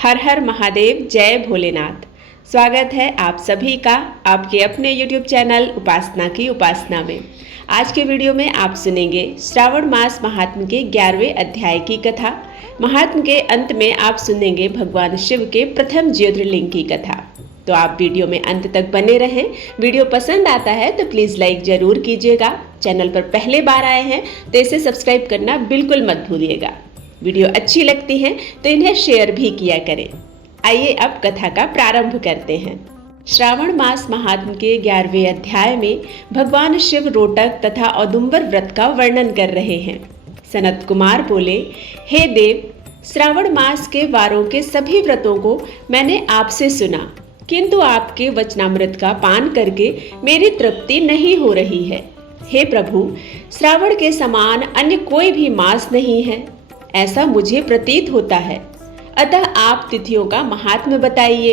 हर हर महादेव, जय भोलेनाथ। स्वागत है आप सभी का आपके अपने YouTube चैनल उपासना की उपासना में। आज के वीडियो में आप सुनेंगे श्रावण मास महात्म्य के 11वें अध्याय की कथा। महात्म्य के अंत में आप सुनेंगे भगवान शिव के प्रथम ज्योतिर्लिंग की कथा। तो आप वीडियो में अंत तक बने रहें। वीडियो पसंद आता है तो प्लीज़ लाइक ज़रूर कीजिएगा। चैनल पर पहले बार आए हैं तो इसे सब्सक्राइब करना बिल्कुल मत भूलिएगा। वीडियो अच्छी लगती है तो इन्हें शेयर भी किया करें। आइए अब कथा का प्रारंभ करते हैं। श्रावण मास महात्म्य के 11वें अध्याय में भगवान शिव रोटक तथा औदुंबर व्रत का वर्णन कर रहे हैं। सनत कुमार बोले, हे देव, श्रावण मास के वारों के सभी व्रतों को मैंने आपसे सुना, किंतु आपके वचनामृत का पान करके मेरी तृप्ति नहीं हो रही है। हे प्रभु, श्रावण के समान अन्य कोई भी मास नहीं है, ऐसा मुझे प्रतीत होता है। अतः आप तिथियों का महात्म्य बताइए।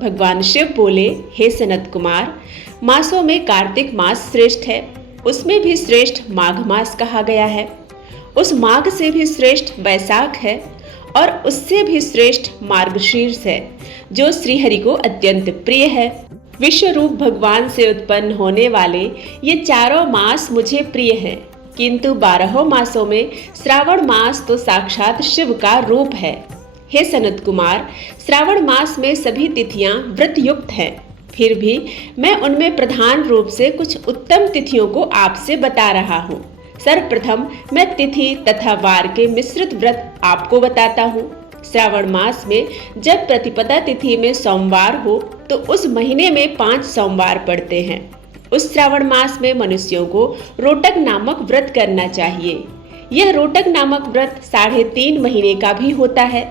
भगवान शिव बोले, हे सनत कुमार, मासों में कार्तिक मास श्रेष्ठ है, उसमें भी श्रेष्ठ माघ मास कहा गया है। उस माघ से भी श्रेष्ठ वैशाख है और उससे भी श्रेष्ठ मार्गशीर्ष है, जो श्रीहरि को अत्यंत प्रिय है। विश्व रूप भगवान से उत्पन्न होने वाले ये चारों मास मुझे प्रिय हैं, किंतु 12 मासों में श्रावण मास तो साक्षात शिव का रूप है। हे सनत कुमार, श्रावण मास में सभी तिथियां व्रत युक्त हैं, फिर भी मैं उनमें प्रधान रूप से कुछ उत्तम तिथियों को आपसे बता रहा हूँ। सर्वप्रथम मैं तिथि तथा वार के मिश्रित व्रत आपको बताता हूँ। श्रावण मास में जब प्रतिपदा तिथि में सोमवार हो तो उस महीने में 5 सोमवार पड़ते हैं। उस श्रावण मास में मनुष्यों को रोटक नामक व्रत करना चाहिए। यह रोटक नामक व्रत 3.5 महीने का भी होता है।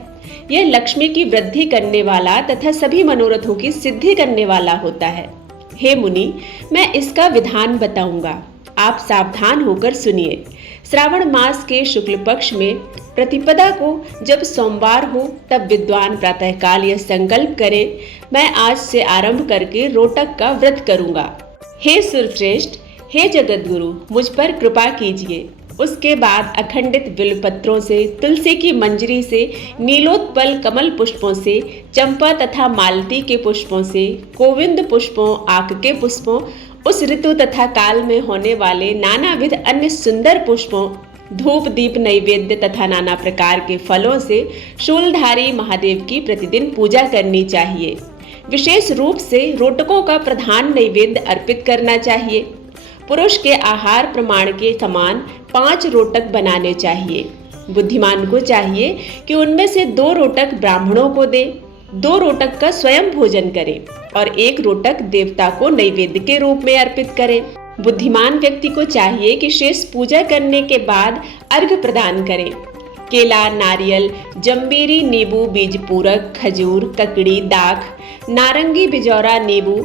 यह लक्ष्मी की वृद्धि करने वाला तथा सभी मनोरथों की सिद्धि करने वाला होता है। हे मुनि, मैं इसका विधान बताऊंगा, आप सावधान होकर सुनिए। श्रावण मास के शुक्ल पक्ष में प्रतिपदा को जब सोमवार हो तब विद्वान प्रातःकाल यह संकल्प करें, मैं आज से आरंभ करके रोटक का व्रत करूंगा। हे सुरश्रेष्ठ, हे जगत गुरु, मुझ पर कृपा कीजिए। उसके बाद अखंडित बिल्वपत्रों से, तुलसी की मंजरी से, नीलोत्पल कमल पुष्पों से, चंपा तथा मालती के पुष्पों से, गोविंद पुष्पों, आक के पुष्पों, उस ऋतु तथा काल में होने वाले नानाविध अन्य सुंदर पुष्पों, धूप दीप नैवेद्य तथा नाना प्रकार के फलों से शूलधारी महादेव की प्रतिदिन पूजा करनी चाहिए। विशेष रूप से रोटकों का प्रधान नैवेद्य अर्पित करना चाहिए। पुरुष के आहार प्रमाण के समान 5 रोटक बनाने चाहिए। बुद्धिमान को चाहिए कि उनमें से 2 रोटक ब्राह्मणों को दे, 2 रोटक का स्वयं भोजन करे और 1 रोटक देवता को नैवेद्य के रूप में अर्पित करे। बुद्धिमान व्यक्ति को चाहिए कि शेष पूजा करने के बाद अर्घ्य प्रदान करे। केला, नारियल, जम्बीरी, नींबू बीज पूरक, खजूर, ककड़ी, दाख, नारंगी, बिजौरा, नींबू,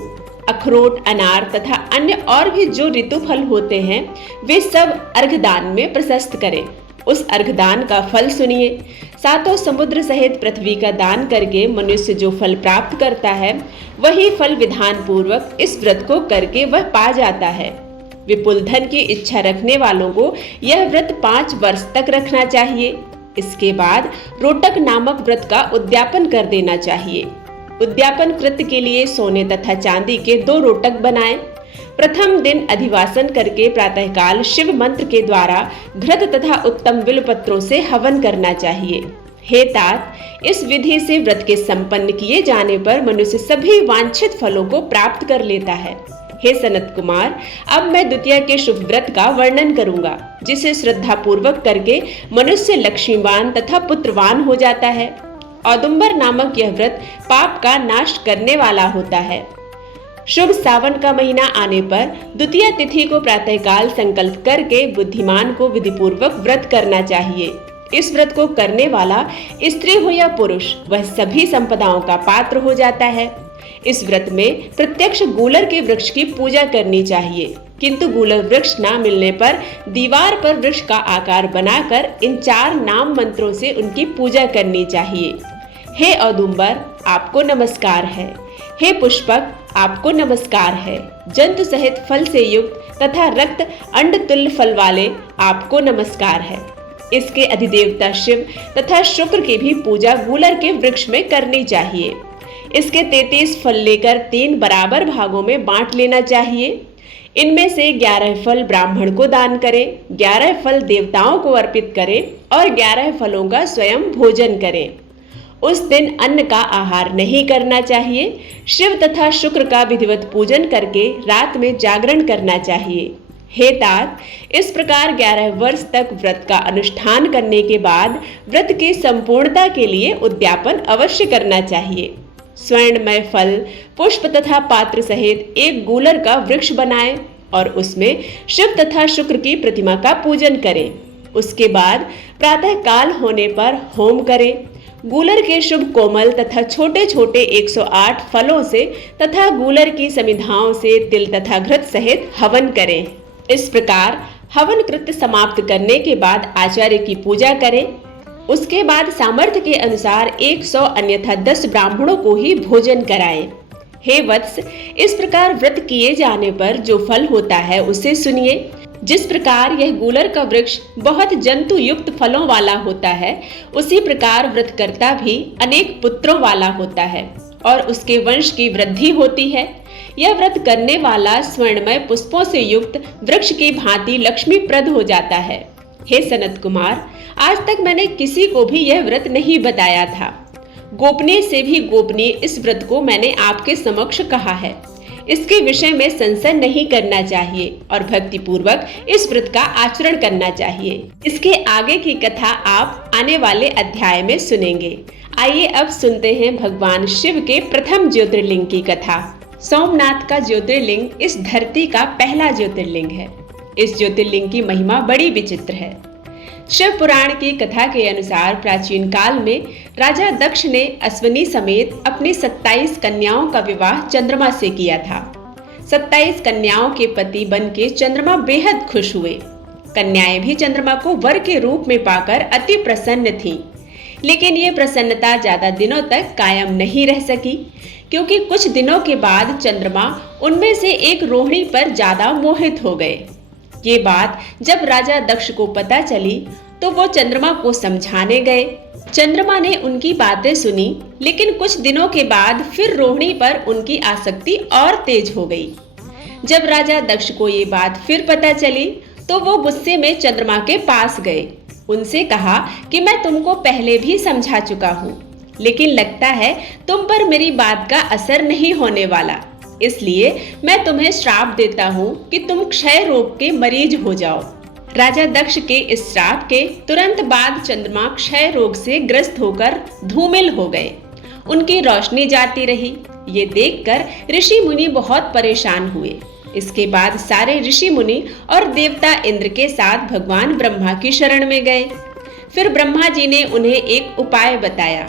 अखरोट, अनार तथा अन्य और भी जो ऋतु फल होते हैं वे सब अर्घदान में प्रशस्त करें। उस अर्घदान का फल सुनिए। 7 समुद्र सहित पृथ्वी का दान करके मनुष्य जो फल प्राप्त करता है, वही फल विधान पूर्वक इस व्रत को करके वह पा जाता है। विपुल धन की इच्छा रखने वालों को यह व्रत 5 वर्ष तक रखना चाहिए। इसके बाद रोटक नामक व्रत का उद्यापन कर देना चाहिए। उद्यापन कृत्य के लिए सोने तथा चांदी के 2 रोटक बनाएं। प्रथम दिन अधिवासन करके प्रातःकाल शिव मंत्र के द्वारा घृत तथा उत्तम बिल्वपत्रों से हवन करना चाहिए। हे तात, इस विधि से व्रत के संपन्न किए जाने पर मनुष्य सभी वांछित फलों को प्राप्त कर लेता है। हे सनत कुमार, अब मैं द्वितीय के शुभ व्रत का वर्णन करूंगा, जिसे श्रद्धा पूर्वक करके मनुष्य लक्ष्मीवान तथा पुत्रवान हो जाता है। औदुंबर नामक यह व्रत पाप का नाश करने वाला होता है। शुभ सावन का महीना आने पर द्वितीय तिथि को प्रातःकाल संकल्प करके बुद्धिमान को विधिपूर्वक व्रत करना चाहिए। इस व्रत को करने वाला स्त्री हो या पुरुष, वह सभी संपदाओं का पात्र हो जाता है। इस व्रत में प्रत्यक्ष गूलर के वृक्ष की पूजा करनी चाहिए, किंतु गूलर वृक्ष न मिलने पर दीवार पर वृक्ष का आकार बनाकर इन 4 नाम मंत्रों से उनकी पूजा करनी चाहिए। हे औदुंबर, आपको नमस्कार है। हे पुष्पक, आपको नमस्कार है। जंतु सहित फल से युक्त तथा रक्त अंड तुल्य फल वाले, आपको नमस्कार है। इसके अधिदेवता शिव तथा शुक्र की भी पूजा गूलर के वृक्ष में करनी चाहिए। इसके 33 फल लेकर 3 बराबर भागों में बांट लेना चाहिए। इनमें से 11 फल ब्राह्मण को दान करें, 11 फल देवताओं को अर्पित करें और 11 फलों का स्वयं भोजन करें। उस दिन अन्न का आहार नहीं करना चाहिए। शिव तथा शुक्र का विधिवत पूजन करके रात में जागरण करना चाहिए। हे तात, इस प्रकार 11 वर्ष तक व्रत का अनुष्ठान करने के बाद व्रत की संपूर्णता के लिए उद्यापन अवश्य करना चाहिए। स्वर्णमय फल, पुष्प तथा पात्र सहित एक गूलर का वृक्ष बनाएं और उसमें शिव तथा शुक्र की प्रतिमा का पूजन करें। उसके बाद प्रातः काल होने पर होम करें। गूलर के शुभ कोमल तथा छोटे छोटे 108 फलों से तथा गूलर की समिधाओं से तिल तथा घृत सहित हवन करें। इस प्रकार हवन कृत्य समाप्त करने के बाद आचार्य की पूजा करें। उसके बाद सामर्थ्य के अनुसार 100 अन्यथा 10 ब्राह्मणों को ही भोजन कराएं। हे वत्स, इस प्रकार व्रत किए जाने पर जो फल होता है उसे सुनिए। जिस प्रकार यह गूलर का वृक्ष बहुत जंतु युक्त फलों वाला होता है, उसी प्रकार व्रतकर्ता भी अनेक पुत्रों वाला होता है और उसके वंश की वृद्धि होती है। यह व्रत करने वाला स्वर्णमय पुष्पों से युक्त वृक्ष की भांति लक्ष्मीप्रद हो जाता है। हे सनत कुमार, आज तक मैंने किसी को भी यह व्रत नहीं बताया था। गोपनीय से भी गोपनीय इस व्रत को मैंने आपके समक्ष कहा है। इसके विषय में संशय नहीं करना चाहिए और भक्ति पूर्वक इस व्रत का आचरण करना चाहिए। इसके आगे की कथा आप आने वाले अध्याय में सुनेंगे। आइए अब सुनते हैं भगवान शिव के प्रथम ज्योतिर्लिंग की कथा। सोमनाथ का ज्योतिर्लिंग इस धरती का पहला ज्योतिर्लिंग है। इस ज्योतिर्लिंग की महिमा बड़ी विचित्र है। शिव पुराण की कथा के अनुसार प्राचीन काल में राजा दक्ष ने अश्विनी समेत अपनी 27 कन्याओं का विवाह चंद्रमा से किया था। 27 कन्याओं के पति बन के चंद्रमा बेहद खुश हुए। कन्याएं भी चंद्रमा को वर के रूप में पाकर अति प्रसन्न थीं। लेकिन ये प्रसन्नता ज्यादा दिनों तक कायम नहीं रह सकी, क्योंकि कुछ दिनों के बाद चंद्रमा उनमें से एक रोहिणी पर ज्यादा मोहित हो गए। ये बात जब राजा दक्ष को पता चली तो वो चंद्रमा को समझाने गए। चंद्रमा ने उनकी बातें सुनी, लेकिन कुछ दिनों के बाद फिर रोहिणी पर उनकी आसक्ति और तेज हो गई। जब राजा दक्ष को ये बात फिर पता चली तो वो गुस्से में चंद्रमा के पास गए। उनसे कहा कि मैं तुमको पहले भी समझा चुका हूँ, लेकिन लगता है तुम पर मेरी बात का असर नहीं होने वाला। इसलिए मैं तुम्हें श्राप देता हूँ कि तुम क्षय रोग के मरीज हो जाओ। राजा दक्ष के इस श्राप के तुरंत बाद चंद्रमा क्षय रोग से ग्रस्त होकर धूमिल हो गए। उनकी रोशनी जाती रही। ये देखकर ऋषि मुनि बहुत परेशान हुए। इसके बाद सारे ऋषि मुनि और देवता इंद्र के साथ भगवान ब्रह्मा की शरण में गए। फिर ब्रह्मा जी ने उन्हें एक उपाय बताया।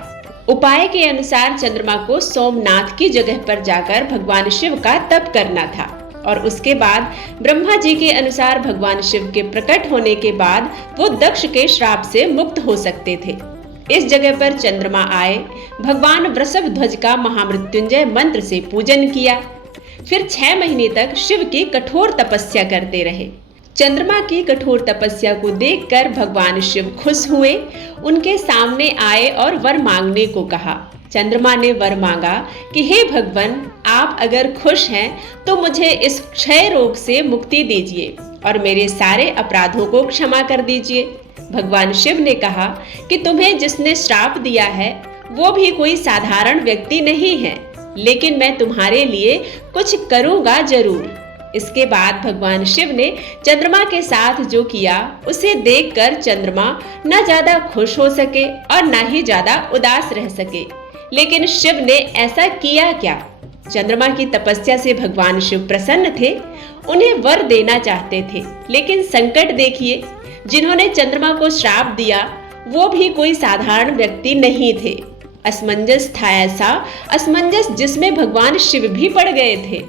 उपाय के अनुसार चंद्रमा को सोमनाथ की जगह पर जाकर भगवान शिव का तप करना था और उसके बाद ब्रह्मा जी के अनुसार भगवान शिव के प्रकट होने के बाद वो दक्ष के श्राप से मुक्त हो सकते थे। इस जगह पर चंद्रमा आए, भगवान वृषभ ध्वज का महामृत्युंजय मंत्र से पूजन किया। फिर 6 महीने तक शिव की कठोर तपस्या करते रहे। चंद्रमा की कठोर तपस्या को देखकर भगवान शिव खुश हुए। उनके सामने आए और वर मांगने को कहा। चंद्रमा ने वर मांगा कि हे भगवान, आप अगर खुश हैं तो मुझे इस क्षय रोग से मुक्ति दीजिए और मेरे सारे अपराधों को क्षमा कर दीजिए। भगवान शिव ने कहा कि तुम्हें जिसने श्राप दिया है वो भी कोई साधारण व्यक्ति नहीं है, लेकिन मैं तुम्हारे लिए कुछ करूंगा जरूर। इसके बाद भगवान शिव ने चंद्रमा के साथ जो किया उसे देखकर चंद्रमा न ज्यादा खुश हो सके और न ही ज्यादा उदास रह सके। लेकिन शिव ने ऐसा किया क्या? चंद्रमा की तपस्या से भगवान शिव प्रसन्न थे। उन्हें वर देना चाहते थे, लेकिन संकट देखिए, जिन्होंने चंद्रमा को श्राप दिया वो भी कोई साधारण व्यक्ति नहीं थे। असमंजस था, ऐसा असमंजस जिसमें भगवान शिव भी पड़ गए थे।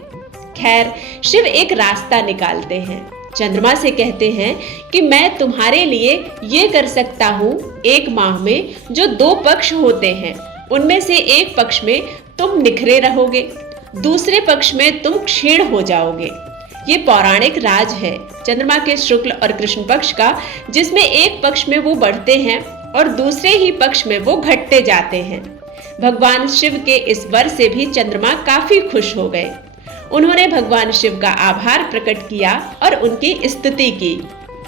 खैर, शिव एक रास्ता निकालते हैं। चंद्रमा से कहते हैं कि मैं तुम्हारे लिए ये कर सकता हूँ, 1 माह में जो 2 पक्ष होते हैं उनमें से एक पक्ष में तुम निखरे रहोगे, दूसरे पक्ष में तुम क्षीण हो जाओगे। ये पौराणिक राज है चंद्रमा के शुक्ल और कृष्ण पक्ष का, जिसमें एक पक्ष में वो बढ़ते हैं और दूसरे ही पक्ष में वो घटते जाते हैं। भगवान शिव के इस वर से भी चंद्रमा काफी खुश हो गए। उन्होंने भगवान शिव का आभार प्रकट किया और उनकी स्तुति की।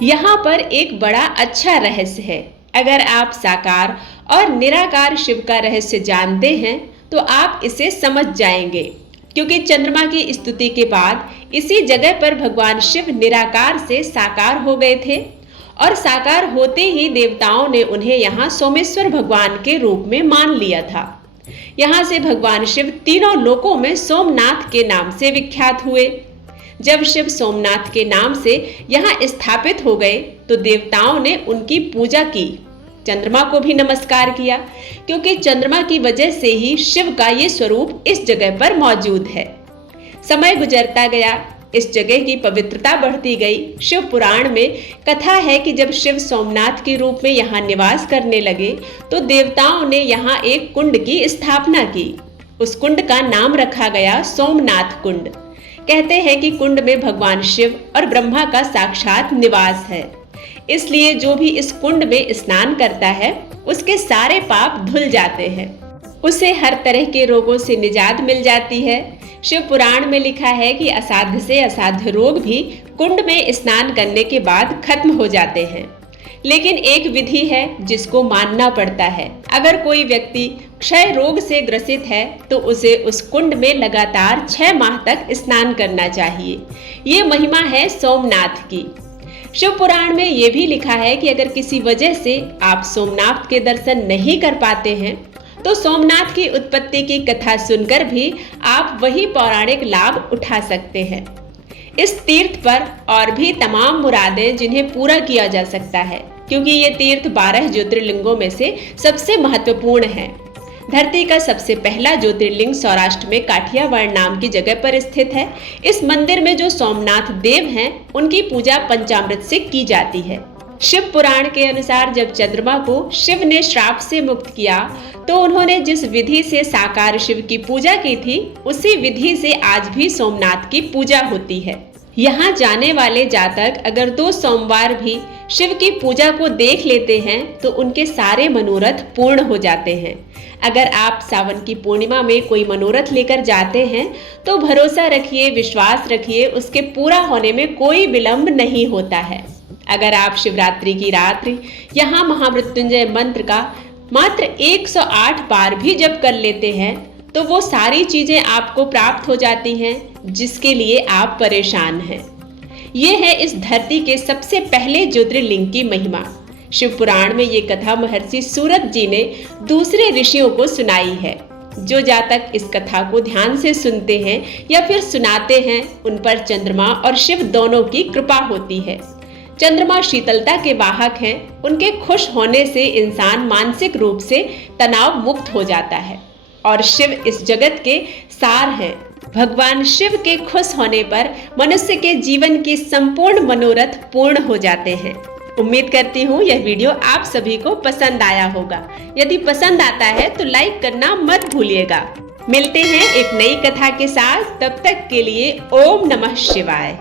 यहाँ पर एक बड़ा अच्छा रहस्य है। अगर आप साकार और निराकार शिव का रहस्य जानते हैं तो आप इसे समझ जाएंगे, क्योंकि चंद्रमा की स्तुति के बाद इसी जगह पर भगवान शिव निराकार से साकार हो गए थे और साकार होते ही देवताओं ने उन्हें यहाँ सोमेश्वर भगवान के रूप में मान लिया था। यहाँ से भगवान शिव तीनों लोकों में सोमनाथ के नाम से विख्यात हुए। जब शिव सोमनाथ के नाम से यहाँ स्थापित हो गए तो देवताओं ने उनकी पूजा की, चंद्रमा को भी नमस्कार किया, क्योंकि चंद्रमा की वजह से ही शिव का ये स्वरूप इस जगह पर मौजूद है। समय गुजरता गया, इस जगह की पवित्रता बढ़ती गई। शिव पुराण में कथा है कि जब शिव सोमनाथ के रूप में यहाँ निवास करने लगे तो देवताओं ने यहाँ एक कुंड की स्थापना की। उस कुंड का नाम रखा गया सोमनाथ कुंड। कहते हैं कि कुंड में भगवान शिव और ब्रह्मा का साक्षात निवास है, इसलिए जो भी इस कुंड में स्नान करता है उसके सारे पाप धुल जाते हैं, उसे हर तरह के रोगों से निजात मिल जाती है। शिव पुराण में लिखा है कि असाध्य से असाध्य रोग भी कुंड में स्नान करने के बाद खत्म हो जाते हैं, लेकिन एक विधि है जिसको मानना पड़ता है। अगर कोई व्यक्ति क्षय रोग से ग्रसित है तो उसे उस कुंड में लगातार 6 माह तक स्नान करना चाहिए। ये महिमा है सोमनाथ की। शिव पुराण में ये भी लिखा है कि अगर किसी वजह से आप सोमनाथ के दर्शन नहीं कर पाते हैं तो सोमनाथ की उत्पत्ति की कथा सुनकर भी आप वही पौराणिक लाभ उठा सकते हैं। इस तीर्थ पर और भी तमाम मुरादें जिन्हें पूरा किया जा सकता है, क्योंकि ये तीर्थ 12 ज्योतिर्लिंगों में से सबसे महत्वपूर्ण है। धरती का सबसे पहला ज्योतिर्लिंग सौराष्ट्र में काठियावाड़ नाम की जगह पर स्थित है। इस मंदिर में जो सोमनाथ देव हैं, उनकी पूजा पंचामृत से की जाती है। शिव पुराण के अनुसार जब चंद्रमा को शिव ने श्राप से मुक्त किया तो उन्होंने जिस विधि से साकार शिव की पूजा की थी, उसी विधि से आज भी सोमनाथ की पूजा होती है। यहाँ जाने वाले जातक अगर 2 सोमवार भी शिव की पूजा को देख लेते हैं तो उनके सारे मनोरथ पूर्ण हो जाते हैं। अगर आप सावन की पूर्णिमा में कोई मनोरथ लेकर जाते हैं तो भरोसा रखिए, विश्वास रखिए, उसके पूरा होने में कोई विलंब नहीं होता है। अगर आप शिवरात्रि की रात्रि यहाँ महामृत्युंजय मंत्र का मात्र 108 बार भी जप कर लेते हैं तो वो सारी चीजें आपको प्राप्त हो जाती हैं जिसके लिए आप परेशान हैं। ये है इस धरती के सबसे पहले ज्योतिर्लिंग की महिमा। शिव पुराण में ये कथा महर्षि सूरत जी ने दूसरे ऋषियों को सुनाई है। जो जातक इस कथा को ध्यान से सुनते हैं या फिर सुनाते हैं, उन पर चंद्रमा और शिव दोनों की कृपा होती है। चंद्रमा शीतलता के वाहक हैं। उनके खुश होने से इंसान मानसिक रूप से तनाव मुक्त हो जाता है और शिव इस जगत के सार हैं। भगवान शिव के खुश होने पर मनुष्य के जीवन के संपूर्ण मनोरथ पूर्ण हो जाते हैं। उम्मीद करती हूँ यह वीडियो आप सभी को पसंद आया होगा। यदि पसंद आता है तो लाइक करना मत भूलिएगा। मिलते हैं एक नई कथा के साथ, तब तक के लिए ओम नमः शिवाय।